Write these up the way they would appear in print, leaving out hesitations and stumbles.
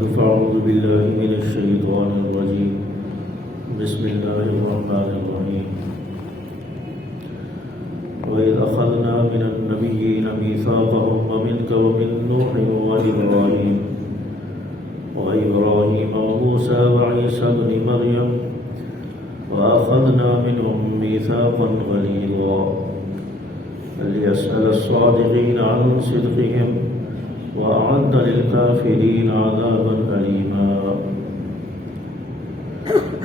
بعد فأعوذ بالله من الشيطان الرجيم بسم الله الرحمن الرحيم وإذ أخذنا من النبيين ميثاقهم ومنك ومن نوح وإبراهيم وموسى وعيسى ابن مريم وأخذنا منهم ميثاقا غليظا ليسأل الصادقين عن صدقهم وأعد للكافرين عذابا أليما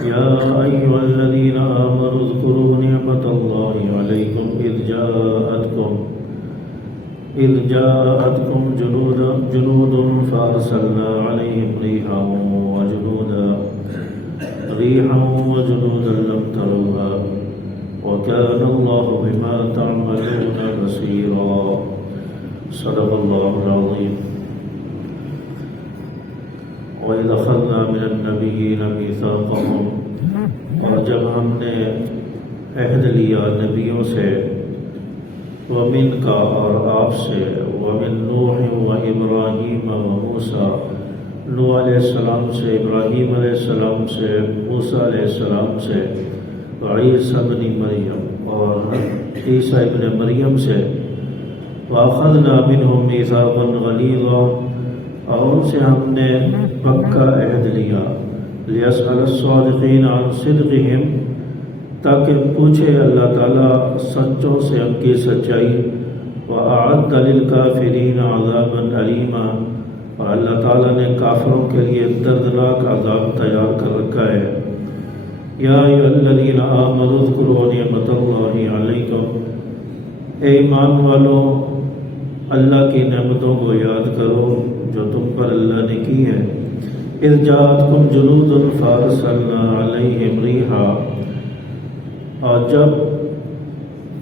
يا أيها الذين آمنوا اذكروا نعمة الله عليكم إذ جاءتكم جنود فأرسلنا عليهم ريحا وجنودا لم تروها وكان الله بما تعملون بصيرا صدق الله العظيم وَإِذْ أَخَذْنَا مِنَ النَّبِيِّينَ مِيثَاقَهُمْ اور جب ہم نے عہد لیا نبیوں سے وَمِنْ کا اور آپ سے وَمِنْ نُوحٍ وَإِبْرَاهِيمَ وَمُوسَى نوح علیہ السلام سے ابراہیم علیہ السلام سے موسیٰ علیہ السلام سے وعیسیٰ ابن مریم اور عیسیٰ ابن مریم سے وَأَخَذْنَا مِنْهُمْ مِيثَاقًا غَلِيظًا اور ان سے ہم نے پکا عہد لیا لِيَسْأَلَ الصَّادِقِينَ عَنْ صِدْقِهِمْ تاکہ پوچھے اللہ تعالیٰ سچوں سے ان کی سچائی وَأَعَدَّ لِلْكَافِرِينَ عَذَابًا أَلِيمًا اور اللہ تعالیٰ نے کافروں کے لیے دردناک عذاب تیار کر رکھا ہے یا ایھا الذین آمنوا اذکروا نعمت اللہ علیکم اے ایمان والو اللہ کی نعمتوں کو یاد کرو جو تم پر اللہ نے کی ہے اذ جاءتکم جنود فارسلنا علیہم ریحا اور جب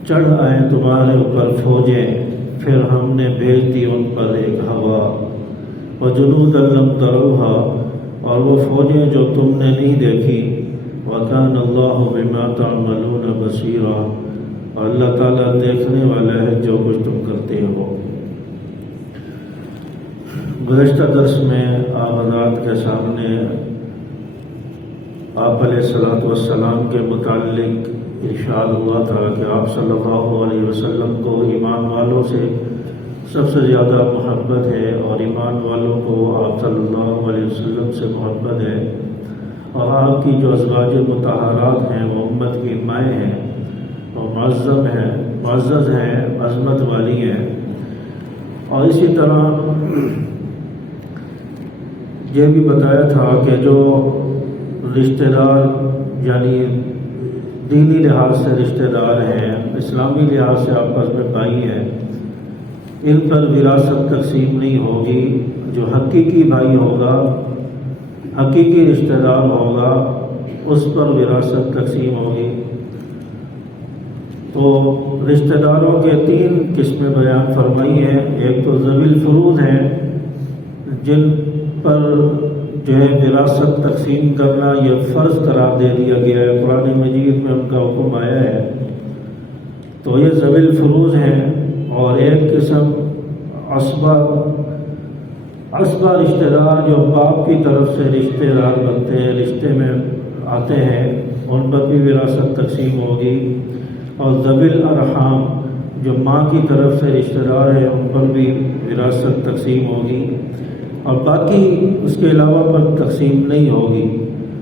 چڑھ آئے تمہارے اوپر فوجیں پھر ہم نے بھیج دی ان پر ایک ہوا وجنودا لم تروها اور وہ فوجیں جو تم نے نہیں دیکھی وکان اللہ بما تعملون بصیرا اور اللہ تعالیٰ دیکھنے والا ہے جو کچھ تم کرتے ہو گزشتہ درس میں آپ حضرات کے سامنے آپ علیہ السلام کے متعلق ارشاد ہوا تھا کہ آپ صلی اللہ علیہ وسلم کو ایمان والوں سے سب سے زیادہ محبت ہے اور ایمان والوں کو آپ صلی اللہ علیہ وسلم سے محبت ہے اور آپ کی جو ازواج مطہرات ہیں وہ امت کی مائیں ہیں اور معزز ہیں عظمت والی ہیں اور اسی طرح یہ بھی بتایا تھا کہ جو رشتہ دار یعنی دینی لحاظ سے رشتہ دار ہیں اسلامی لحاظ سے آپس میں بھائی ہیں ان پر وراثت تقسیم نہیں ہوگی جو حقیقی بھائی ہوگا حقیقی رشتہ دار ہوگا اس پر وراثت تقسیم ہوگی تو رشتہ داروں کے 3 قسمیں بیان فرمائی ہیں ایک تو ذوی الفروض ہیں جن پر جو ہے وراثت تقسیم کرنا یہ فرض قرار دے دیا گیا ہے قرآن مجید میں ان کا حکم آیا ہے تو یہ ذوی الفروض ہیں اور ایک قسم عصبہ رشتہ دار جو باپ کی طرف سے رشتہ دار بنتے ہیں رشتے میں آتے ہیں ان پر بھی وراثت تقسیم ہوگی اور ذوی الارحام جو ماں کی طرف سے رشتہ دار ہیں ان پر بھی وراثت تقسیم ہوگی اور باقی اس کے علاوہ پر تقسیم نہیں ہوگی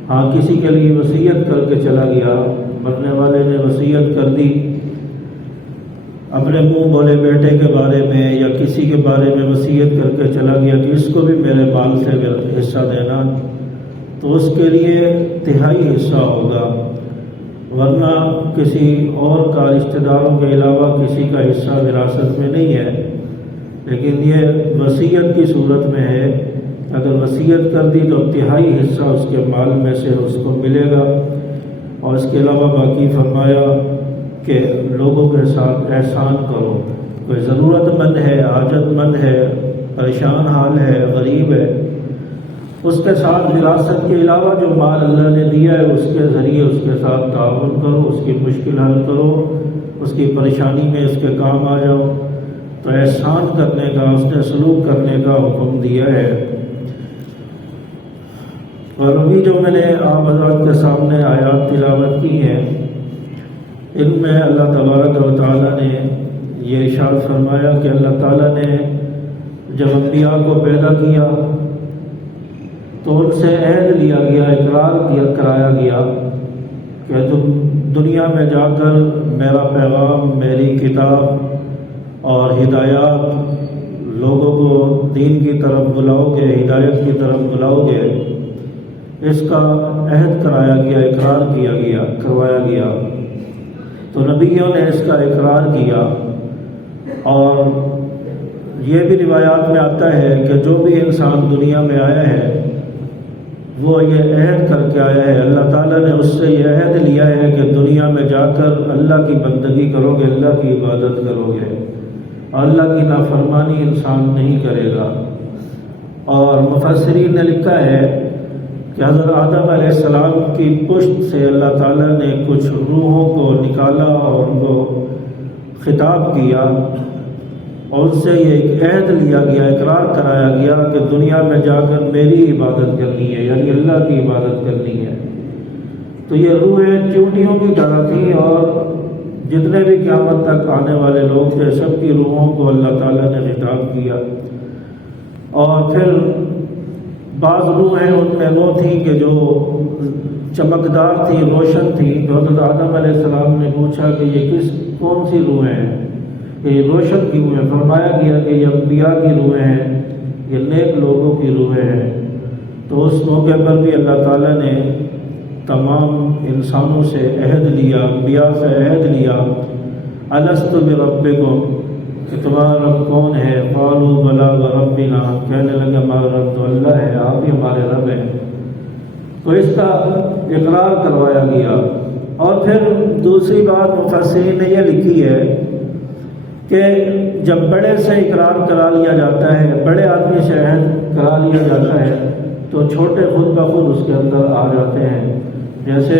ہاں کسی کے لیے وصیت کر کے چلا گیا مرنے والے نے وصیت کر دی اپنے منہ بولے بیٹے کے بارے میں یا کسی کے بارے میں وصیت کر کے چلا گیا کہ اس کو بھی میرے مال سے حصہ دینا تو اس کے لیے 1/3 حصہ ہوگا ورنہ کسی اور کا رشتہ داروں کے علاوہ کسی کا حصہ وراثت میں نہیں ہے لیکن یہ وصیت کی صورت میں ہے اگر وصیت کر دی تو 1/3 حصہ اس کے مال میں سے اس کو ملے گا اور اس کے علاوہ باقی فرمایا کہ لوگوں کے ساتھ احسان کرو کوئی ضرورت مند ہے حاجت مند ہے پریشان حال ہے غریب ہے اس کے ساتھ وراثت کے علاوہ جو مال اللہ نے دیا ہے اس کے ذریعے اس کے ساتھ تعاون کرو اس کی مشکل حل کرو اس کی پریشانی میں اس کے کام آ جاؤ تو احسان کرنے کا اس نے سلوک کرنے کا حکم دیا ہے اور ابھی جو میں نے آپ حضرات کے سامنے آیات تلاوت کی ہیں، ان میں اللہ تبارک و تعالیٰ نے یہ ارشاد فرمایا کہ اللہ تعالیٰ نے جب انبیاء کو پیدا کیا تو ان سے عہد لیا گیا، اقرار کرایا گیا کہ تم دنیا میں جا کر میرا پیغام، میری کتاب اور ہدایات لوگوں کو دین کی طرف بلاؤ گے، ہدایت کی طرف بلاؤ گے۔ اس کا عہد کرایا گیا، اقرار کروایا گیا۔ تو نبیوں نے اس کا اقرار کیا، اور یہ بھی روایات میں آتا ہے کہ جو بھی انسان دنیا میں آیا ہے وہ یہ عہد کر کے آیا ہے، اللہ تعالیٰ نے اس سے یہ عہد لیا ہے کہ دنیا میں جا کر اللہ کی بندگی کرو گے، اللہ کی عبادت کرو گے، اللہ کی نافرمانی انسان نہیں کرے گا۔ اور مفسرین نے لکھا ہے کہ حضرت آدم علیہ السلام کی پشت سے اللہ تعالیٰ نے کچھ روحوں کو نکالا اور ان کو خطاب کیا، اور ان سے یہ ایک عہد لیا گیا، اقرار کرایا گیا کہ دنیا میں جا کر میری عبادت کرنی ہے، یعنی اللہ کی عبادت کرنی ہے۔ تو یہ روحیں چونٹیوں کی طرح تھیں، اور جتنے بھی قیامت تک آنے والے لوگ تھے سب کی روحوں کو اللہ تعالیٰ نے خطاب کیا۔ اور پھر بعض روحیں ان میں وہ تھیں کہ جو چمکدار تھیں، روشن تھیں۔ تو حضرت آدم علیہ السلام نے پوچھا کہ یہ کون سی روحیں ہیں، کہ یہ روشن کی روحیں؟ فرمایا گیا کہ یہ انبیاء کی روحیں ہیں، یہ نیک لوگوں کی روحیں ہیں۔ تو اس موقع پر بھی اللہ تعالیٰ نے تمام انسانوں سے عہد لیا، انبیاء سے عہد لیا، الست بربکم، کہ تمہارا رب کون ہے؟ قالوا بلی وربنا، کہنے لگے ہمارا رب تو اللہ ہے، آپ ہی ہمارے رب ہیں۔ تو اس کا اقرار کروایا گیا۔ اور پھر دوسری بات مفسرین نے یہ لکھی ہے کہ جب بڑے سے اقرار کرا لیا جاتا ہے، بڑے آدمی سے عہد کرا لیا جاتا ہے، تو چھوٹے خود بخود اس کے اندر آ جاتے ہیں۔ جیسے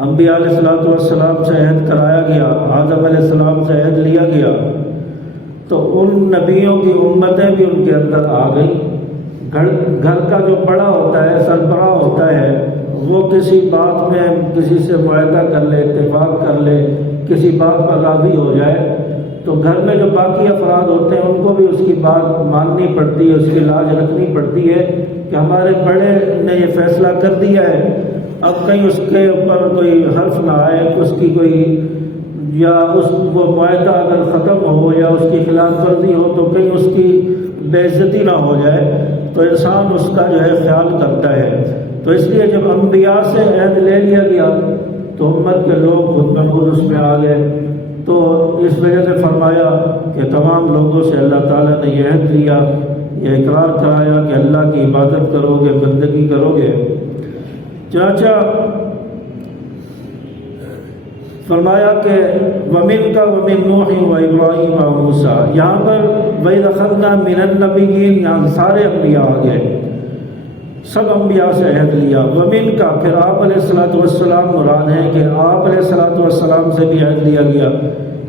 انبیاء علیہ السلام سے عہد کرایا گیا، آدم علیہ السلام سے عہد لیا گیا، تو ان نبیوں کی امتیں بھی ان کے اندر آ گئی۔ گھر کا جو بڑا ہوتا ہے، سربراہ ہوتا ہے، وہ کسی بات میں کسی سے معاہدہ کر لے، اتفاق کر لے، کسی بات پر راضی ہو جائے، تو گھر میں جو باقی افراد ہوتے ہیں ان کو بھی اس کی بات ماننی پڑتی ہے، اس کی لاج رکھنی پڑتی ہے کہ ہمارے بڑے نے یہ فیصلہ کر دیا ہے، اب کہیں اس کے اوپر کوئی حرف نہ آئے، اس کی کوئی یا وہ معاہدہ اگر ختم ہو یا اس کی خلاف ورزی ہو تو کہیں اس کی بے عزتی نہ ہو جائے، تو انسان اس کا جو ہے خیال کرتا ہے۔ تو اس لیے جب انبیاء سے عہد لے لیا گیا تو امت کے لوگ خود بخود اس میں آ گئے۔ تو اس وجہ سے فرمایا کہ تمام لوگوں سے اللہ تعالیٰ نے یہ عہد لیا، یہ اقرار کرایا کہ اللہ کی عبادت کرو گے، بندگی کرو گے۔ چنانچہ فرمایا کہ وَمِنْكَ وَمِنْ نُوحٍ وَإِبْرَاهِيمَ وَمُوسَىٰ، یہاں پر وَإِذْ أَخَذْنَا مِنَ النَّبِيِّينَ، یہاں سارے انبیاء آ گئے، سب انبیاء سے عہد لیا۔ وَمِنْكَ، پھر آپ علیہ الصلوۃ مراد ہے کہ آپ علیہ الصلوۃ سے بھی عہد لیا گیا۔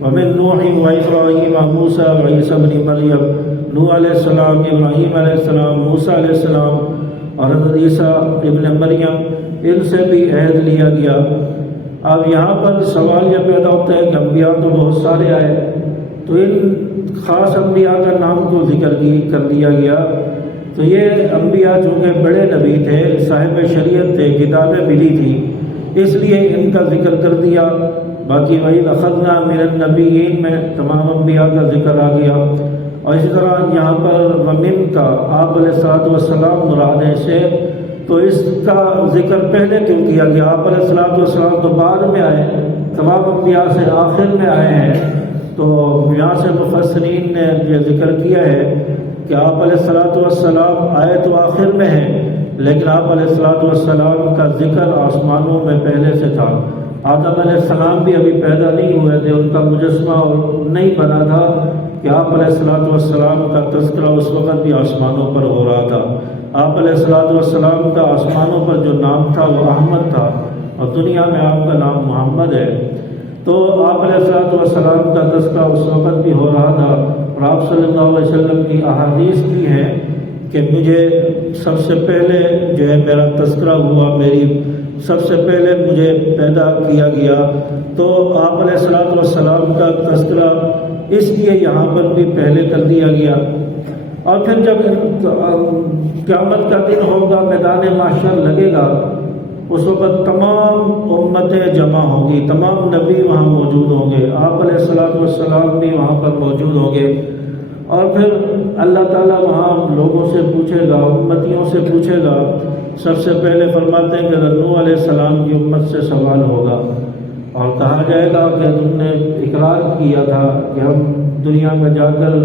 وَمِنْ نُوحٍ وَإِبْرَاهِيمَ وَمُوسَىٰ وَعِيسَىٰ ابْنِ مَرْيَمَ، نوح علیہ السلام، ابراہیم علیہ السلام، موسیٰ علیہ السلام اور حضرت عیسیٰ ابن مریم، ان سے بھی عہد لیا گیا۔ اب یہاں پر سوال یہ پیدا ہوتا ہے کہ انبیاء تو بہت سارے آئے، تو ان خاص انبیاء کا نام کو ذکر کر دیا گیا؟ تو یہ انبیاء چونکہ بڑے نبی تھے، صاحب شریعت تھے، کتابیں ملی تھیں، اس لیے ان کا ذکر کر دیا۔ باقی وَإِذْ أَخَذْنَا مِنَ النَّبِيِّينَ میں تمام انبیاء کا ذکر آ گیا۔ اور اسی طرح یہاں پر وَمِنْ کا آپ علیہ الصلوۃ مراد ہے سے، تو اس کا ذکر پہلے کیوں کیا گیا؟ آپ علیہ الصلوۃ تو بعد میں آئے، تمام انبیاء سے آخر میں آئے ہیں۔ تو یہاں سے مفسرین نے یہ ذکر کیا ہے کہ آپ علیہ الصلوۃ آئے تو آخر میں ہیں، لیکن آپ علیہ الصلوۃ کا ذکر آسمانوں میں پہلے سے تھا۔ آدم علیہ السلام بھی ابھی پیدا نہیں ہوئے تھے، ان کا مجسمہ نہیں بنا تھا کہ آپ علیہ السلام کا تذکرہ اس وقت بھی آسمانوں پر ہو رہا تھا۔ آپ علیہ السلام کا آسمانوں پر جو نام تھا وہ احمد تھا، اور دنیا میں آپ کا نام محمد ہے۔ تو آپ علیہ السلام کا تذکرہ اس وقت بھی ہو رہا تھا، اور آپ صلی اللہ علیہ وسلم کی احادیث بھی ہیں کہ مجھے سب سے پہلے جو ہے میرا تذکرہ ہوا، سب سے پہلے مجھے پیدا کیا گیا، تو آپ علیہ الصلوۃ والسلام کا تذکرہ اس لیے یہاں پر بھی پہلے کر دیا گیا۔ اور پھر جب قیامت کا دن ہوگا، میدان محشر لگے گا، اس وقت تمام امتیں جمع ہوں گی، تمام نبی وہاں موجود ہوں گے، آپ علیہ الصلوۃ والسلام بھی وہاں پر موجود ہوں گے، اور پھر اللہ تعالیٰ وہاں لوگوں سے پوچھے گا، امتیوں سے پوچھے گا۔ سب سے پہلے فرماتے ہیں کہ نوح علیہ السلام کی امت سے سوال ہوگا، اور کہا جائے گا کہ تم نے اقرار کیا تھا کہ ہم دنیا میں جا کر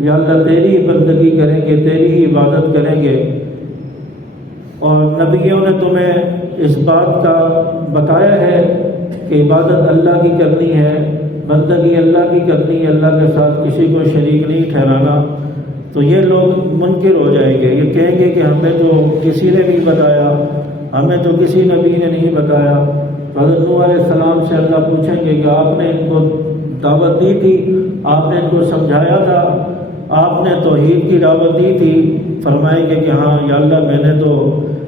یا اللہ تیری بندگی کریں گے، تیری ہی عبادت کریں گے، اور نبیوں نے تمہیں اس بات کا بتایا ہے کہ عبادت اللہ کی کرنی ہے، بندگی اللہ کی کرنی ہے، اللہ کے ساتھ کسی کو شریک نہیں ٹھہرانا۔ تو یہ لوگ منکر ہو جائیں گے، یہ کہیں گے کہ ہمیں تو کسی نے نہیں بتایا، ہمیں تو کسی نبی نے نہیں بتایا۔ حضرت نوح علیہ السلام سے اللہ پوچھیں گے کہ آپ نے ان کو دعوت دی تھی، آپ نے ان کو سمجھایا تھا، آپ نے توحید کی دعوت دی تھی؟ فرمائیں گے کہ ہاں یا اللہ، میں نے تو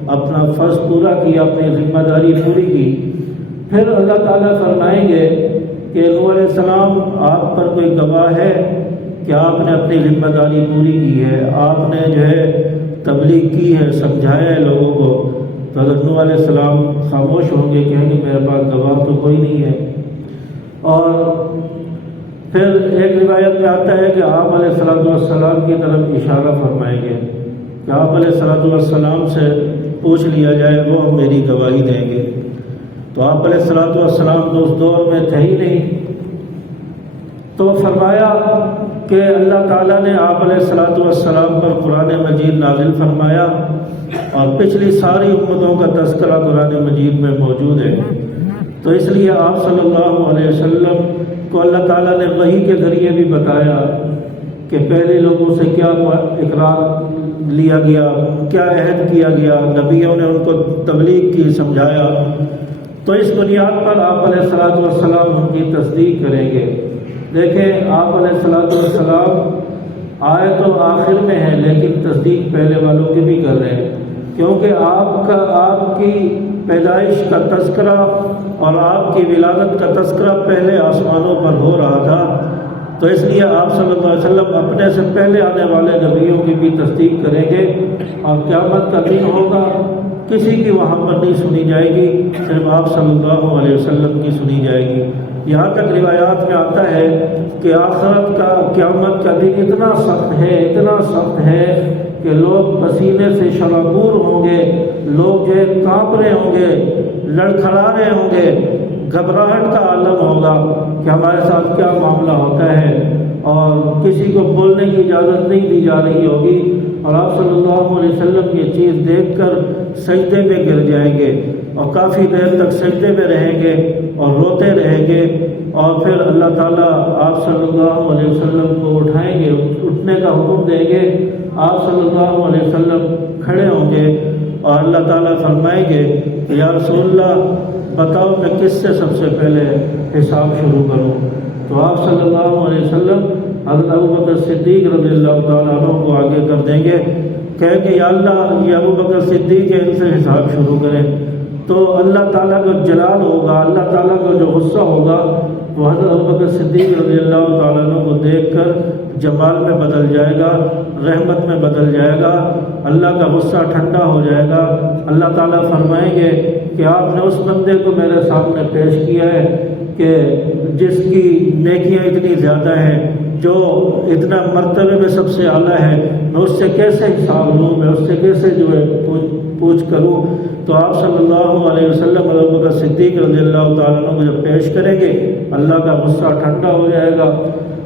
اپنا فرض پورا کیا، اپنی ذمہ داری پوری کی۔ پھر اللہ تعالیٰ فرمائیں گے کہ نوح علیہ السلام، آپ پر کوئی گواہ ہے کہ آپ نے اپنی ذمہ داری پوری کی ہے، آپ نے جو ہے تبلیغ کی ہے، سمجھایا ہے لوگوں کو؟ تو حضرت نوح علیہ السلام خاموش ہوں گے، کہیں گے میرے پاس گواہ تو کوئی نہیں ہے۔ اور پھر ایک روایت میں آتا ہے کہ آپ علیہ الصلوۃ والسلام کی طرف اشارہ فرمائیں گے کہ آپ علیہ الصلوۃ والسلام سے پوچھ لیا جائے، وہ میری گواہی دیں گے۔ تو آپ علیہ الصلوۃ والسلام تو اس دور میں تھے ہی نہیں، تو فرمایا کہ اللہ تعالیٰ نے آپ علیہ الصلوۃ والسلام پر قرآن مجید نازل فرمایا، اور پچھلی ساری امتوں کا تذکرہ قرآن مجید میں موجود ہے۔ تو اس لیے آپ صلی اللہ علیہ وسلم کو اللہ تعالیٰ نے وحی کے ذریعے بھی بتایا کہ پہلے لوگوں سے کیا اقرار لیا گیا، کیا عہد کیا گیا، نبیوں نے ان کو تبلیغ کی، سمجھایا۔ تو اس بنیاد پر آپ علیہ الصلوۃ والسلام ان کی تصدیق کریں گے۔ دیکھیں، آپ علیہ الصلوۃ والسلام آئے تو آخر میں ہے، لیکن تصدیق پہلے والوں کی بھی کر رہے ہیں، کیونکہ آپ کی پیدائش کا تذکرہ اور آپ کی ولادت کا تذکرہ پہلے آسمانوں پر ہو رہا تھا، تو اس لیے آپ صلی اللہ علیہ وسلم اپنے سے پہلے آنے والے نبیوں کی بھی تصدیق کریں گے، اور قیامت کا دن ہوگا، کسی کی وہاں پر نہیں سنی جائے گی، صرف آپ صلی اللہ علیہ وسلم کی سنی جائے گی۔ یہاں تک روایات میں آتا ہے کہ آخرت کا، قیامت کا دن اتنا سخت ہے، اتنا سخت ہے کہ لوگ پسینے سے شرابور ہوں گے، لوگ جو ہے کانپ رہے ہوں گے، لڑکھڑا رہے ہوں گے، گھبراہٹ کا عالم ہوگا کہ ہمارے ساتھ کیا معاملہ ہوتا ہے، اور کسی کو بولنے کی اجازت نہیں دی جا رہی ہوگی، اور آپ صلی اللہ علیہ وسلم یہ چیز دیکھ کر سجدے میں گر جائیں گے، اور کافی دیر تک سجدے میں رہیں گے اور روتے رہیں گے، اور پھر اللہ تعالیٰ آپ صلی اللہ علیہ وسلم کو اٹھائیں گے، اٹھنے کا حکم دیں گے، آپ صلی اللہ علیہ وسلم کھڑے ہوں گے، اور اللہ تعالیٰ فرمائیں گے کہ یا رسول اللہ بتاؤ میں کس سے سب سے پہلے حساب شروع کروں؟ تو آپ صلی اللہ علیہ وسلم حضرت ابوبکر صدیق رضی اللہ تعالیٰ عنہ کو آگے کر دیں گے، کہیں کہ یا اللہ یہ ابوبکر صدیق ہے، ان سے حساب شروع کریں۔ تو اللہ تعالیٰ کا جلال ہوگا، اللہ تعالیٰ کا جو غصہ ہوگا وہ حضرت ابوبکر صدیق رضی اللہ تعالیٰ عنہ کو دیکھ کر جمال میں بدل جائے گا، رحمت میں بدل جائے گا، اللہ کا غصہ ٹھنڈا ہو جائے گا۔ اللہ تعالیٰ فرمائیں گے کہ آپ نے اس بندے کو میرے سامنے پیش کیا ہے کہ جس کی نیکیاں اتنی زیادہ ہیں، جو اتنا مرتبے میں سب سے اعلیٰ ہے، میں اس سے کیسے حساب لوں، میں اس سے کیسے جو ہے پوچھ کروں؟ تو آپ صلی اللہ علیہ وسلم ابوبکر صدیق رضی اللہ تعالیٰ عنہ کو جب پیش کریں گے، اللہ کا غصہ ٹھنڈا ہو جائے گا،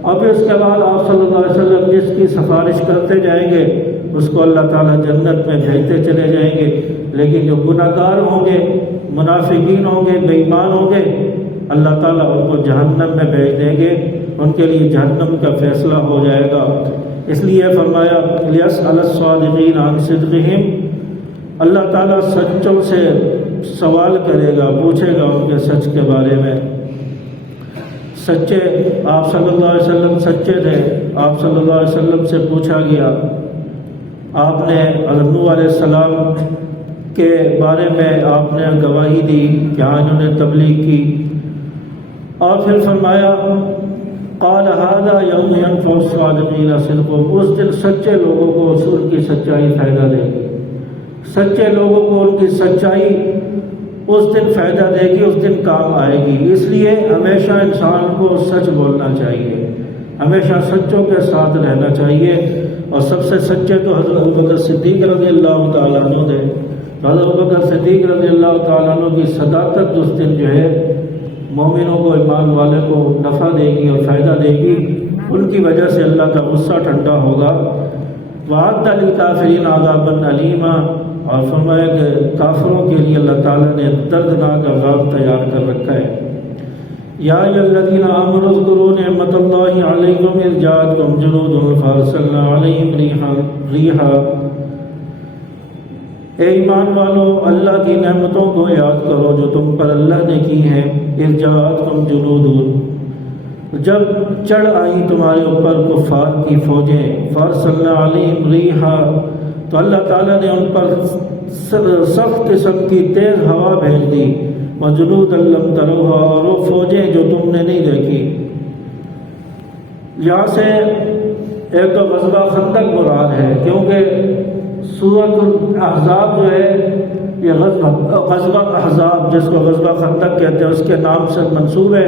اور پھر اس کے بعد آپ صلی اللہ علیہ وسلم جس کی سفارش کرتے جائیں گے اس کو اللہ تعالیٰ جنت میں بھیجتے چلے جائیں گے، لیکن جو گناہ گار ہوں گے، منافقین ہوں گے، بے ایمان ہوں گے، اللہ تعالیٰ ان کو جہنم میں بھیج دیں گے، ان کے لیے جہنم کا فیصلہ ہو جائے گا۔ اس لیے فرمایا لیسأل الصادقین عن صدقہم، اللہ تعالیٰ سچوں سے سوال کرے گا، پوچھے گا ان کے سچ کے بارے میں۔ سچے آپ صلی اللہ علیہ وسلم سچے تھے، آپ صلی اللہ علیہ وسلم سے پوچھا گیا، آپ نے حضرت نوح علیہ السلام کے بارے میں آپ نے گواہی دی کہ ہاں انہوں نے تبلیغ کی، اور پھر فرمایا قال هذا يوم ينفع الصادقين صدقهم، اس دن سچے لوگوں کو ان کی سچائی فائدہ دے گی، سچے لوگوں کو ان کی سچائی اس دن فائدہ دے گی، اس دن کام آئے گی۔ اس لیے ہمیشہ انسان کو سچ بولنا چاہیے، ہمیشہ سچوں کے ساتھ رہنا چاہیے، اور سب سے سچے تو حضرت ابوبکر صدیق رضی اللہ تعالیٰ عنہ تھے۔ حضرت ابوبکر صدیق رضی اللہ تعالیٰ عنہ کی صداقت اس دن جو ہے مومنوں کو، ایمان والے کو نفع دے گی اور فائدہ دے گی، ان کی وجہ سے اللہ کا غصہ ٹھنڈا ہوگا۔ وَأَعَدَّ لِلْكَافِرِينَ عَذَابًا أَلِيمًا، اور فرمایا کہ کافروں کے لیے اللہ تعالیٰ نے دردناک عذاب تیار کر رکھا ہے۔ یا ایھا الذین آمنوا اذکروا نعمت اللہ علیکم اذ جاءتکم جنود فارسلنا علیہم ریحا، اے ایمان والو اللہ کی نعمتوں کو یاد کرو جو تم پر اللہ نے کی ہیں۔ اذ جاءتکم جنود، جب چڑھ آئی تمہارے اوپر کفار کی فوجیں، فارسلنا علیہم ریحا، تو اللہ تعالیٰ نے ان پر سخت قسم کی تیز ہوا بھیج دی، وجنودا لم تروها، اور وہ فوجیں جو تم نے نہیں دیکھی۔ یہاں سے ایک تو غزوہ خندق مراد ہے، کیونکہ سورۃ الاحزاب جو ہے یہ غزوہ احزاب، جس کو غزوہ خندق کہتے ہیں، اس کے نام سے منسوب ہے،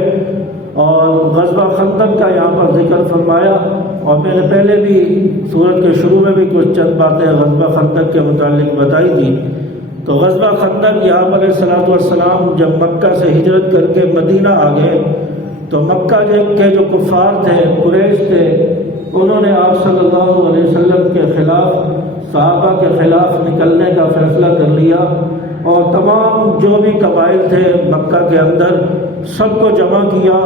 اور غزوہ خندق کا یہاں پر ذکر فرمایا، اور میں نے پہلے بھی سورت کے شروع میں بھی کچھ چند باتیں غزوہ خندق کے متعلق بتائی تھی۔ تو غزوہ خندق یہاں پر علیہ الصلوۃ والسلام جب مکہ سے ہجرت کر کے مدینہ آ گئے تو مکہ کے جو کفار تھے، قریش تھے، انہوں نے آپ صلی اللہ علیہ وسلم کے خلاف، صحابہ کے خلاف نکلنے کا فیصلہ کر لیا، اور تمام جو بھی قبائل تھے مکہ کے اندر سب کو جمع کیا،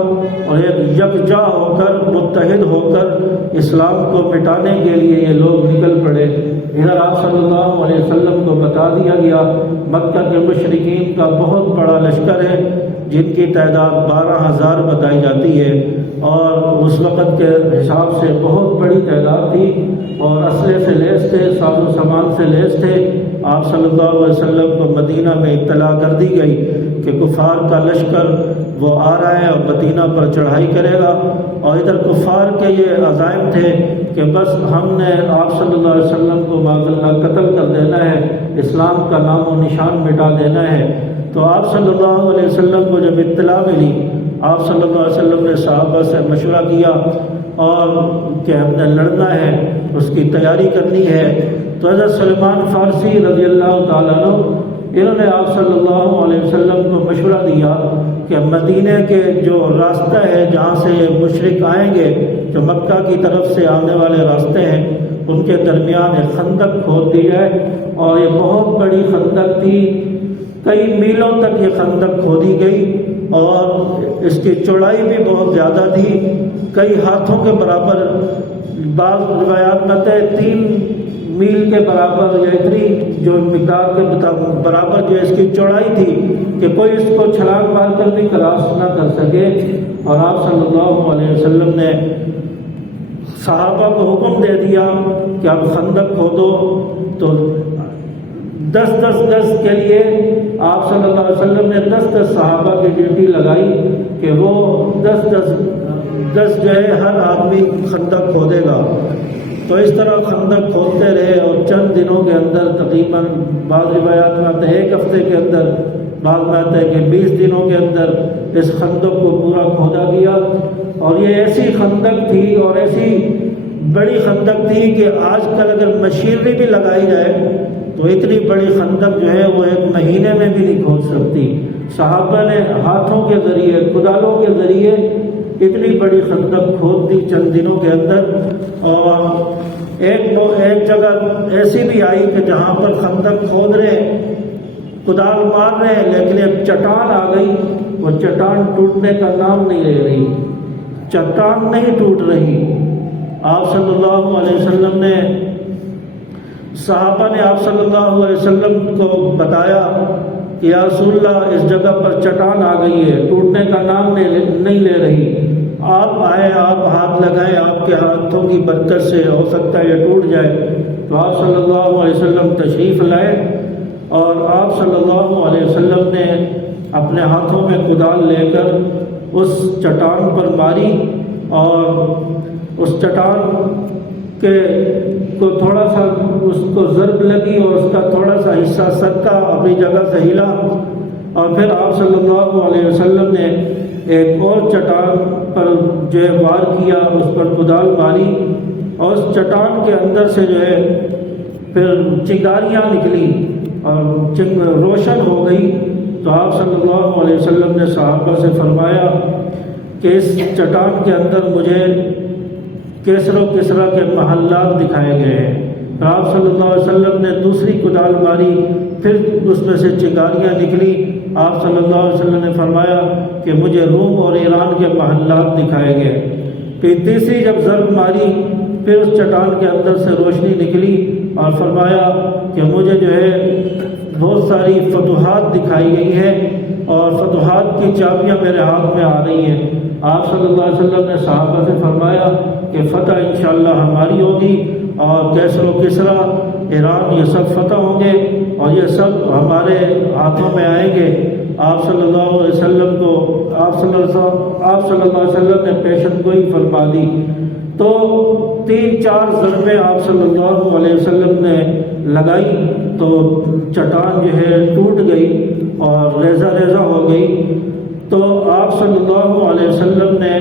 اور ایک یکجا ہو کر، متحد ہو کر اسلام کو مٹانے کے لیے یہ لوگ نکل پڑے۔ ادھر آپ صلی اللہ علیہ وسلم کو بتا دیا گیا مکہ کے مشرکین کا بہت بڑا لشکر ہے، جن کی تعداد 12,000 بتائی جاتی ہے، اور اس وقت کے حساب سے بہت بڑی تعداد تھی، اور اسلحے سے لیس تھے، ساز و سامان سے لیس تھے۔ آپ صلی اللہ علیہ وسلم کو مدینہ میں اطلاع کر دی گئی کہ کفار کا لشکر وہ آ رہا ہے اور مدینہ پر چڑھائی کرے گا، اور ادھر کفار کے یہ عزائم تھے کہ بس ہم نے آپ صلی اللہ علیہ وسلم کو معاذ اللہ قتل کر دینا ہے، اسلام کا نام و نشان مٹا دینا ہے۔ تو آپ صلی اللہ علیہ وسلم کو جب اطلاع ملی، آپ صلی اللہ علیہ وسلم نے صحابہ سے مشورہ کیا اور کہ ہم نے لڑنا ہے، اس کی تیاری کرنی ہے۔ تو حضرت سلمان فارسی رضی اللہ تعالیٰ عنہ، انہوں نے آپ صلی اللہ علیہ وسلم کو مشورہ دیا کہ مدینہ کے جو راستہ ہے جہاں سے یہ مشرک آئیں گے، جو مکہ کی طرف سے آنے والے راستے ہیں، ان کے درمیان ایک خندق کھود دی جائے، اور یہ بہت بڑی خندق تھی، کئی میلوں تک یہ خندق کھودی گئی، اور اس کی چوڑائی بھی بہت زیادہ تھی، کئی ہاتھوں کے برابر، بعض روایات میں 3 میل کے برابر یا اتنی جو مقدار کے برابر جو اس کی چوڑائی تھی کہ کوئی اس کو چھلانگ مار کر بھی کراس نہ کر سکے۔ اور آپ صلی اللہ علیہ وسلم نے صحابہ کو حکم دے دیا کہ آپ خندق کھودو، تو 10-10 گز کے لیے آپ صلی اللہ علیہ وسلم نے 10-10 صحابہ کی ڈیوٹی لگائی کہ وہ 10 جو ہے ہر آدمی خندق کھودے گا۔ تو اس طرح خندق کھودتے رہے، اور چند دنوں کے اندر، تقریباً بعض روایات میں آتے ہیں 1 ہفتے کے اندر، بعض میں آتا ہے کہ 20 دنوں کے اندر اس خندق کو پورا کھودا گیا۔ اور یہ ایسی خندق تھی اور ایسی بڑی خندق تھی کہ آج کل اگر مشینری بھی لگائی جائے تو اتنی بڑی خندق جو ہے وہ 1 مہینے میں بھی نہیں کھود سکتی۔ صحابہ نے ہاتھوں کے ذریعے، کدالوں کے ذریعے اتنی بڑی خندق کھود دی چند دنوں کے اندر۔ اور ایک جگہ ایسی بھی آئی کہ جہاں پر خندق کھود رہے، کدال مار رہے ہیں، لیکن ایک چٹان آ گئی، وہ چٹان ٹوٹنے کا نام نہیں لے رہی، چٹان نہیں ٹوٹ رہی۔ آپ صلی اللہ علیہ وسلم نے، صحابہ نے آپ صلی اللہ علیہ وسلم کو بتایا کہ یا رسول اللہ اس جگہ پر چٹان آ گئی ہے، ٹوٹنے کا نام نہیں لے رہی۔ آپ آئے، آپ ہاتھ لگائیں، آپ کے ہاتھوں کی برکت سے ہو سکتا ہے یہ ٹوٹ جائے۔ تو آپ صلی اللہ علیہ وسلم تشریف لائے اور آپ صلی اللہ علیہ وسلم نے اپنے ہاتھوں میں کدال لے کر اس چٹان پر ماری اور اس چٹان کو تھوڑا سا اس کو ضرب لگی اور اس کا تھوڑا سا حصہ سکا، اپنی جگہ سے ہلا، اور پھر آپ صلی اللہ علیہ وسلم نے ایک اور چٹان پر جو ہے وار کیا، اس پر کدال ماری اور اس چٹان کے اندر سے جو ہے پھر چنگاریاں نکلی اور روشن ہو گئی۔ تو آپ صلی اللہ علیہ وسلم نے صحابہ سے فرمایا کہ اس چٹان کے اندر مجھے کیسر و کسرا کے محلات دکھائے گئے ہیں۔ تو آپ صلی اللہ علیہ وسلم نے دوسری کدال ماری، پھر اس میں سے چنگاریاں نکلی۔ آپ صلی اللہ علیہ وسلم نے فرمایا کہ مجھے روم اور ایران کے محلات دکھائے گئے۔ پھر تیسری جب ضرب ماری، پھر اس چٹان کے اندر سے روشنی نکلی اور فرمایا کہ مجھے جو ہے بہت ساری فتوحات دکھائی گئی ہیں اور فتوحات کی چابیاں میرے ہاتھ میں آ رہی ہیں۔ آپ صلی اللہ علیہ وسلم نے صحابہ سے فرمایا کہ فتح انشاءاللہ ہماری ہوگی اور کیسر و کسرا، ایران، یہ سب فتح ہوں گے اور یہ سب ہمارے ہاتھوں میں آئیں گے۔ آپ صلی اللہ علیہ وسلم کو آپ صلی اللہ علیہ وسلم نے پیشن گوئی فرما دی۔ تو 3-4 ضربیں آپ صلی اللہ علیہ وسلم نے لگائی تو چٹان جو ہے ٹوٹ گئی اور ریزہ ریزہ ہو گئی۔ تو آپ صلی اللہ علیہ وسلم نے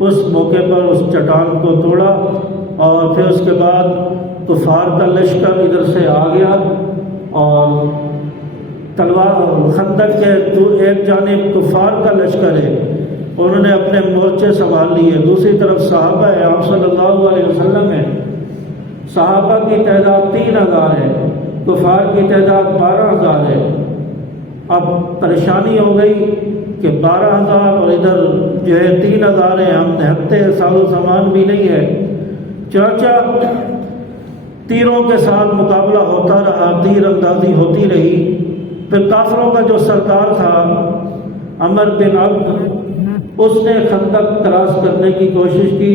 اس موقع پر اس چٹان کو توڑا اور پھر اس کے بعد کفار کا لشکر ادھر سے آ گیا اور تلوار خندق کے ایک جانب کفار کا لشکر ہے، انہوں نے اپنے مورچے سنبھال لیے، دوسری طرف صحابہ ہے، آپ صلی اللہ علیہ وسلم ہے۔ صحابہ کی تعداد 3000 ہے، کفار کی تعداد 12000 ہے۔ اب پریشانی ہو گئی کہ 12000 اور ادھر جو ہے 3000 ہیں، ہم نہتے ساز و سامان بھی نہیں ہے۔ چنانچہ تیروں کے ساتھ مقابلہ ہوتا رہا، تیر اندازی ہوتی رہی۔ پھر کافروں کا جو سردار تھا عمر بن عبد، اس نے خندق کراس کرنے کی کوشش کی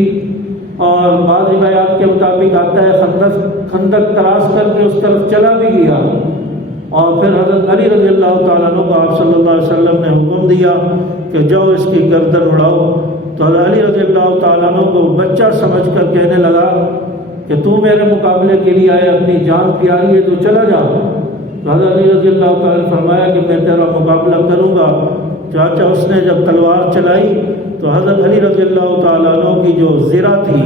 اور بعض روایات کے مطابق آتا ہے خندق کراس کر کے اس طرف چلا بھی گیا، اور پھر حضرت علی رضی اللہ تعالیٰ عنہ کو آپ صلی اللہ علیہ وسلم نے حکم دیا کہ جاؤ اس کی گردن اڑاؤ۔ تو حضرت علی رضی اللہ تعالیٰ عنہ کو بچہ سمجھ کر کہنے لگا کہ تو میرے مقابلے کے لیے آئے، اپنی جان پیاری ہے تو چلا جا۔ تو حضرت علی رضی اللہ تعالیٰ نے فرمایا کہ میں تیرا مقابلہ کروں گا۔ چاچا اس نے جب تلوار چلائی تو حضرت علی رضی اللہ تعالیٰ عنہ کی جو زرہ تھی،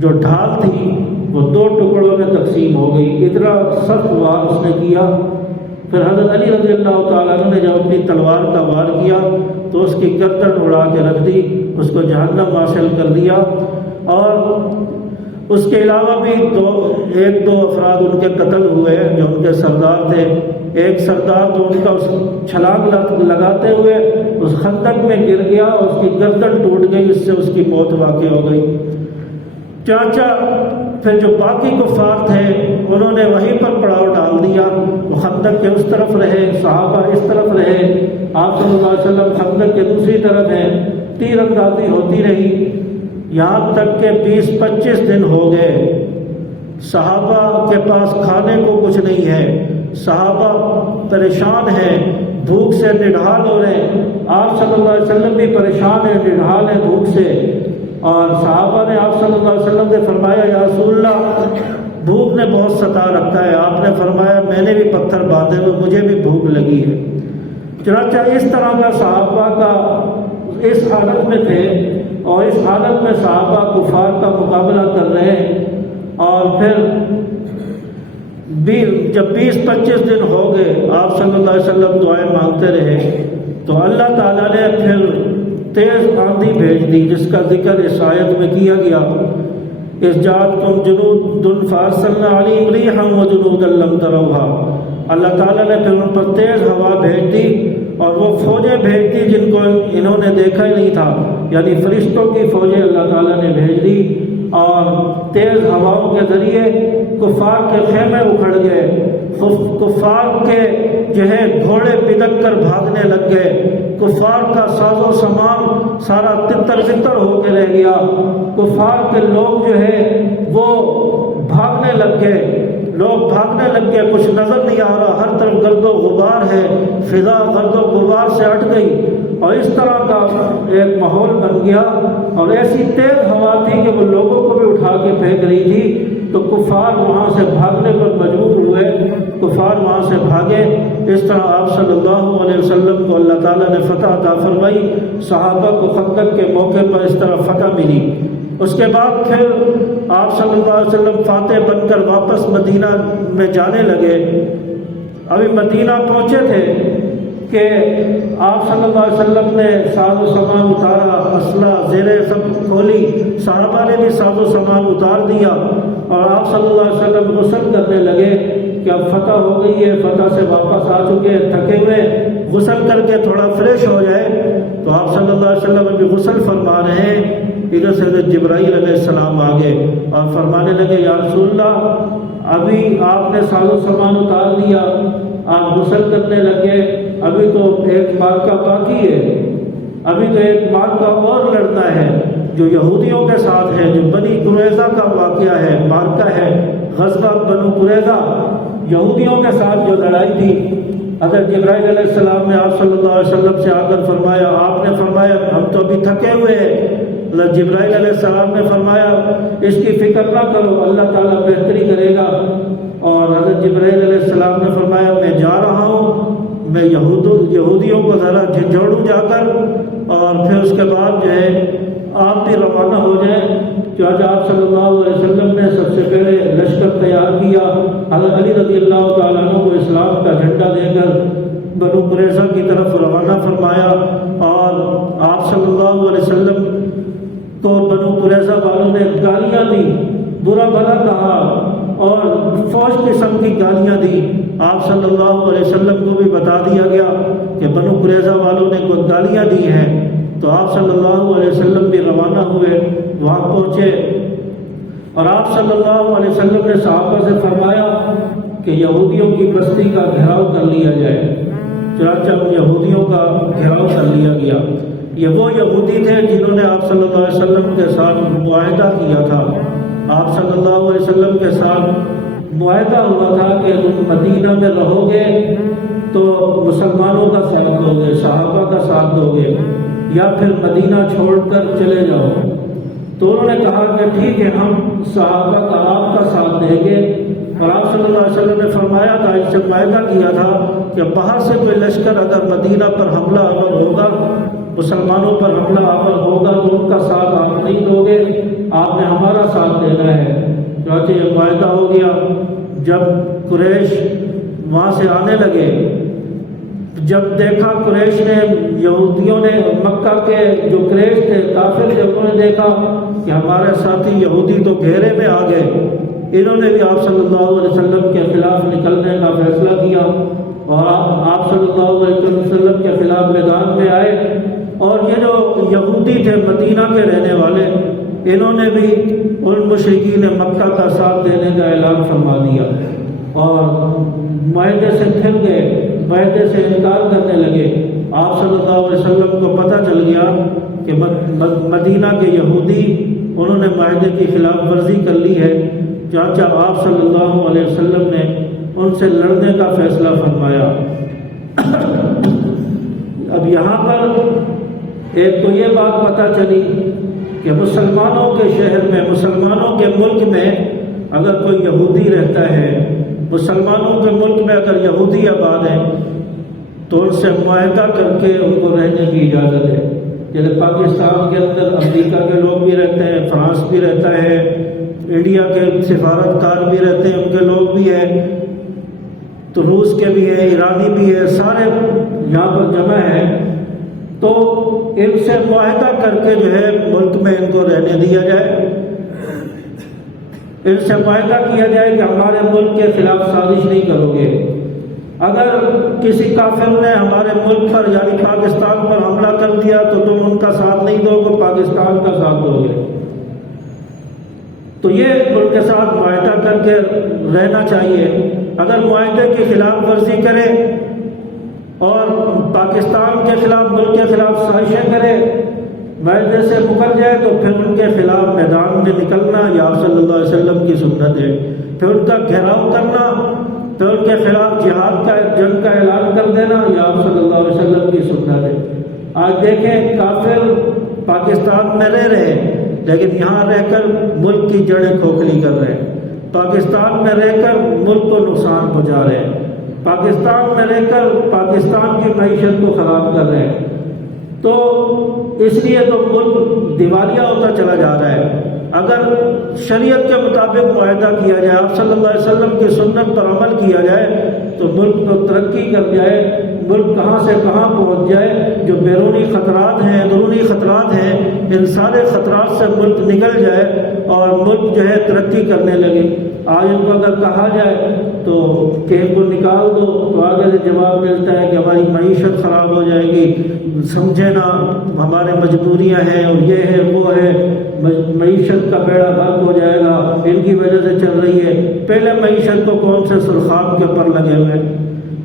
جو ڈھال تھی، وہ 2 ٹکڑوں میں تقسیم ہو گئی، اتنا سخت وار اس نے کیا۔ پھر حضرت علی رضی اللہ تعالیٰ عنہ نے جب اپنی تلوار کا وار کیا تو اس کی گردن اڑا کے رکھ دی، اس کو جہنم حاصل کر دیا۔ اور اس کے علاوہ بھی 1-2 افراد ان کے قتل ہوئے جو ان کے سردار تھے۔ ایک سردار تو ان کا اس چھلانگ لگاتے ہوئے اس خندق میں گر گیا اور اس کی گردن ٹوٹ گئی، اس سے اس کی موت واقع ہو گئی۔ چاچا پھر جو باقی کفار تھے انہوں نے وہیں پر پڑاؤ ڈال دیا، وہ خندق کے اس طرف رہے، صحابہ اس طرف رہے، آپ صلی اللہ علیہ وسلم خندق کے دوسری طرف ہیں۔ تیر اندازی ہوتی رہی یہاں تک کہ 20-25 دن ہو گئے۔ صحابہ کے پاس کھانے کو کچھ نہیں ہے، صحابہ پریشان ہیں، بھوک سے نڈھال ہو رہے ہیں۔ آپ صلی اللہ علیہ وسلم بھی پریشان ہیں، نڈھال ہیں بھوک سے۔ اور صحابہ نے آپ صلی اللہ علیہ وسلم سے فرمایا یا رسول اللہ بھوک نے بہت ستا رکھا ہے۔ آپ نے فرمایا میں نے بھی پتھر باندھے تو مجھے بھی بھوک لگی ہے۔ چنانچہ اس طرح کا صحابہ کا اس حالت میں تھے اور اس حالت میں صحابہ کفار کا مقابلہ کر رہے ہیں۔ اور پھر جب 20-25 دن ہو گئے آپ صلی اللہ علیہ وسلم دعائیں مانگتے رہے تو اللہ تعالیٰ نے پھر تیز آندھی بھیج دی، جس کا ذکر اس آیت میں کیا گیا۔ اس جاءتکم جنود فارسلنا علیہم ریحا وجنودا لم تروہا۔ اللہ تعالیٰ نے پھر ان پر تیز ہوا بھیج دی اور وہ فوجیں بھیج دی جن کو انہوں نے دیکھا ہی نہیں تھا، یعنی فرشتوں کی فوجیں اللہ تعالیٰ نے بھیج دی، اور تیز ہواؤں کے ذریعے کفار کے خیمے اکھڑ گئے، کفار کے جو ہے گھوڑے پدک کر بھاگنے لگ گئے، کفار کا ساز و سامان سارا تتر بتر ہو کے رہ گیا۔ کفار کے لوگ جو ہے وہ بھاگنے لگ گئے، کچھ نظر نہیں آ رہا، ہر طرف گرد و غبار ہے، فضا گرد و غبار سے ہٹ گئی، اور اس طرح کا ایک ماحول بن گیا، اور ایسی تیز ہوا تھی کہ وہ لوگوں کو بھی اٹھا کے پھینک رہی تھی۔ تو کفار وہاں سے بھاگنے پر مجبور ہوئے، کفار وہاں سے بھاگے۔ اس طرح آپ صلی اللہ علیہ وسلم کو اللہ تعالیٰ نے فتح عطا فرمائی، صحابہ کو خندق کے موقع پر اس طرح فتح ملی۔ اس کے بعد پھر آپ صلی اللہ علیہ وسلم فاتح بن کر واپس مدینہ میں جانے لگے۔ ابھی مدینہ پہنچے تھے کہ آپ صلی اللہ علیہ وسلم نے ساز و سامان اتارا، اسلحہ زیریں سب کھولی، صحابہ نے بھی ساز و سامان اتار دیا، اور آپ صلی اللہ علیہ وسلم غسل کرنے لگے کہ اب فتح ہو گئی ہے، فتح سے واپس آ چکے، تھکے ہوئے، غسل کر کے تھوڑا فریش ہو جائے۔ تو آپ صلی اللہ علیہ وسلم ابھی غسل فرما رہے ہیں، ادھر سے حضرت جبرائیل علیہ السلام آگے اور فرمانے لگے، یا رسول اللہ ابھی آپ نے ساز و سامان اتار دیا، آپ غسل کرنے لگے، ابھی تو ایک معرکہ باقی ہے، ابھی تو ایک معرکہ اور لڑنا ہے جو یہودیوں کے ساتھ ہے، جو بنی قریظہ کا واقعہ ہے، معرکہ ہے، غزوہ بنو قریظہ، یہودیوں کے ساتھ جو لڑائی تھی۔ حضرت جبرائیل علیہ السلام نے آپ صلی اللہ علیہ وسلم سے آ کر فرمایا، آپ نے فرمایا ہم تو ابھی تھکے ہوئے ہیں۔ حضرت جبرائیل علیہ السلام نے فرمایا اس کی فکر نہ کرو، اللہ تعالیٰ بہتری کرے گا۔ اور حضرت جبرائیل علیہ السلام نے فرمایا میں جا رہا ہوں، میں یہودیوں کو ذرا جھنجھوڑوں جا کر، اور پھر اس کے بعد جو ہے آپ بھی روانہ ہو جائیں۔ چنانچہ آپ صلی اللہ علیہ وسلم نے سب سے پہلے لشکر تیار کیا، حضرت علی رضی اللہ تعالیٰ عنہ کو اسلام کا جھنڈا دے کر بنو قریظہ کی طرف روانہ فرمایا، اور آپ صلی اللہ علیہ وسلم تو بنو قریظہ والوں نے گالیاں دی، برا بھلا کہا، اور فوج قسم کی گالیاں دی۔ آپ صلی اللہ علیہ وسلم کو بھی بتا دیا گیا کہ بنو قریظہ والوں نے کوئی گالیاں دی ہیں۔ تو آپ صلی اللہ علیہ وسلم بھی روانہ ہوئے، وہاں پہنچے، اور آپ صلی اللہ علیہ وسلم نے صحابہ سے فرمایا کہ یہودیوں کی بستی کا گھیراؤ کر لیا جائے۔ چنانچہ ان یہودیوں کا گھیراؤ کر لیا گیا۔ یہ وہ یہودی تھے جنہوں نے آپ صلی اللہ علیہ وسلم کے ساتھ معاہدہ کیا تھا۔ آپ صلی اللہ علیہ وسلم کے ساتھ معاہدہ ہوا تھا کہ تم مدینہ میں رہو گے تو مسلمانوں کا ساتھ دو گے، صحابہ کا ساتھ دو گے، یا پھر مدینہ چھوڑ کر چلے جاؤ۔ تو انہوں نے کہا کہ ٹھیک ہے، ہم صحابہ کا آپ کا ساتھ دیں گے۔ اور آپ صلی اللہ علیہ وسلم نے فرمایا تھا، اس سے معاہدہ کیا تھا کہ باہر سے کوئی لشکر اگر مدینہ پر حملہ آور ہوگا، مسلمانوں پر حملہ آور ہوگا، تو ان کا ساتھ آپ نہیں دو گے، آپ نے ہمارا ساتھ دینا ہے۔ چنانچہ یہ معاہدہ ہو گیا۔ جب قریش وہاں سے آنے لگے، جب دیکھا قریش نے، یہودیوں نے، مکہ کے جو قریش تھے، کافر تھے، انہوں نے دیکھا کہ ہمارے ساتھی یہودی تو گھیرے میں آ گئے، انہوں نے بھی آپ صلی اللہ علیہ وسلم کے خلاف نکلنے کا فیصلہ کیا، اور آپ صلی اللہ علیہ وسلم کے خلاف میدان میں آئے۔ اور یہ جو یہودی تھے مدینہ کے رہنے والے، انہوں نے بھی ان مشرکین مکہ کا ساتھ دینے کا اعلان فرما دیا، اور معاہدے سے پھر گئے، معاہدے سے انکار کرنے لگے۔ آپ صلی اللہ علیہ وسلم کو پتہ چل گیا کہ مدینہ کے یہودی انہوں نے معاہدے کی خلاف ورزی کر لی ہے۔ چنانچہ آپ صلی اللہ علیہ وسلم نے ان سے لڑنے کا فیصلہ فرمایا۔ اب یہاں پر ایک تو یہ بات پتہ چلی کہ مسلمانوں کے شہر میں، مسلمانوں کے ملک میں اگر کوئی یہودی رہتا ہے، مسلمانوں کے ملک میں اگر یہودی آباد ہیں، تو ان سے معاہدہ کر کے ان کو رہنے کی اجازت ہے۔ جیسے پاکستان کے اندر امریکہ کے لوگ بھی رہتے ہیں، فرانس بھی رہتا ہے، انڈیا کے سفارتکار بھی رہتے ہیں، ان کے لوگ بھی ہیں، تو روس کے بھی ہیں، ایرانی بھی ہیں، سارے یہاں پر جمع ہیں۔ تو ان سے معاہدہ کر کے جو ہے ملک میں ان کو رہنے دیا جائے، ان سے معاہدہ کیا جائے کہ ہمارے ملک کے خلاف سازش نہیں کرو گے۔ اگر کسی کافر نے ہمارے ملک پر یعنی پاکستان پر حملہ کر دیا تو تم ان کا ساتھ نہیں دو گے، پاکستان کا ساتھ دو گے۔ تو یہ ان کے ساتھ معاہدہ کر کے رہنا چاہیے۔ اگر معاہدے کی خلاف ورزی کرے اور پاکستان کے خلاف، ملک کے خلاف سازشیں کرے، معاہدے سے مکر جائے تو پھر ان کے خلاف میدان میں نکلنا یہ آپ صلی اللہ علیہ وسلم کی سنت ہے، پھر ان کا گھیراؤ کرنا، پھر ان کے خلاف جہاد کا، جنگ کا اعلان کر دینا یہ آپ صلی اللہ علیہ وسلم کی سنت ہے۔ آج دیکھیں کافر پاکستان میں رہ رہے ہیں لیکن یہاں رہ کر ملک کی جڑیں کھوکھلی کر رہے ہیں، پاکستان میں رہ کر ملک کو نقصان پہنچا رہے ہیں، پاکستان میں رہ کر پاکستان کی معیشت کو خراب کر رہے ہیں، تو اس لیے تو ملک دیوالیہ ہوتا چلا جا رہا ہے۔ اگر شریعت کے مطابق معاہدہ کیا جائے، آپ صلی اللہ علیہ وسلم کی سنت پر عمل کیا جائے تو ملک کو ترقی کر جائے، ملک کہاں سے کہاں پہنچ جائے، جو بیرونی خطرات ہیں، اندرونی خطرات ہیں، ان سارے خطرات سے ملک نکل جائے اور ملک جو ہے ترقی کرنے لگے۔ آج ان کو اگر کہا جائے تو کہ ان کو نکال دو تو آگے سے جواب ملتا ہے کہ ہماری معیشت خراب ہو جائے گی، سمجھے نا ہمارے مجبوریاں ہیں اور یہ ہے وہ ہے، معیشت کا بیڑا غرق ہو جائے گا، ان کی وجہ سے چل رہی ہے۔ پہلے معیشت کو کون سے سرخاب کے اوپر لگے ہوئے،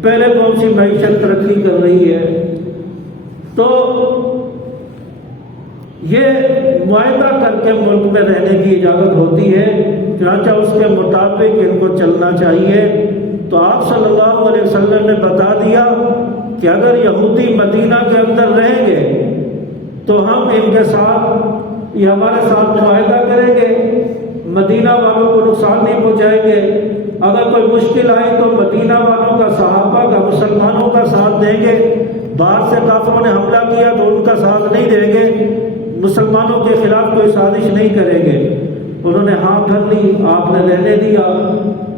پہلے کون سی معیشت ترقی کر رہی ہے؟ تو یہ معاہدہ کر کے ملک میں رہنے کی اجازت ہوتی ہے، چنانچہ اس کے مطابق ان کو چلنا چاہیے۔ تو آپ صلی اللہ علیہ وسلم نے بتا دیا کہ اگر یہودی مدینہ کے اندر رہیں گے تو ہم ان کے ساتھ، یہ ہمارے ساتھ معاہدہ کریں گے، مدینہ والوں کو نقصان نہیں پہنچائیں گے، اگر کوئی مشکل آئی تو مدینہ والوں کا، صحابہ کا، مسلمانوں کا ساتھ دیں گے، باہر سے کافروں نے حملہ کیا تو ان کا ساتھ نہیں دیں گے، مسلمانوں کے خلاف کوئی سازش نہیں کریں گے۔ انہوں نے ہاں بھر لی، آپ نے رہنے دیا۔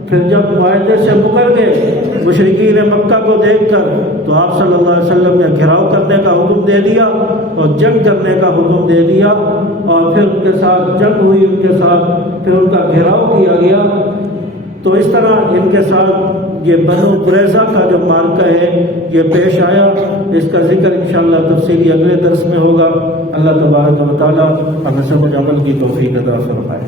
پھر جب معاہدے سے مکر گئے مشرکین مکہ کو دیکھ کر تو آپ صلی اللہ علیہ وسلم نے گھیراؤ کرنے کا حکم دے دیا اور جنگ کرنے کا حکم دے دیا، اور پھر ان کے ساتھ جنگ ہوئی، ان کے ساتھ پھر ان کا گھیراؤ کیا گیا۔ تو اس طرح ان کے ساتھ یہ بنو قریظہ کا جو معرکہ ہے یہ پیش آیا، اس کا ذکر انشاءاللہ تفصیلی اگلے درس میں ہوگا۔ اللہ تبارک و تعالی ہمیں سمجھ عمل کی توفیق عطا فرمائے۔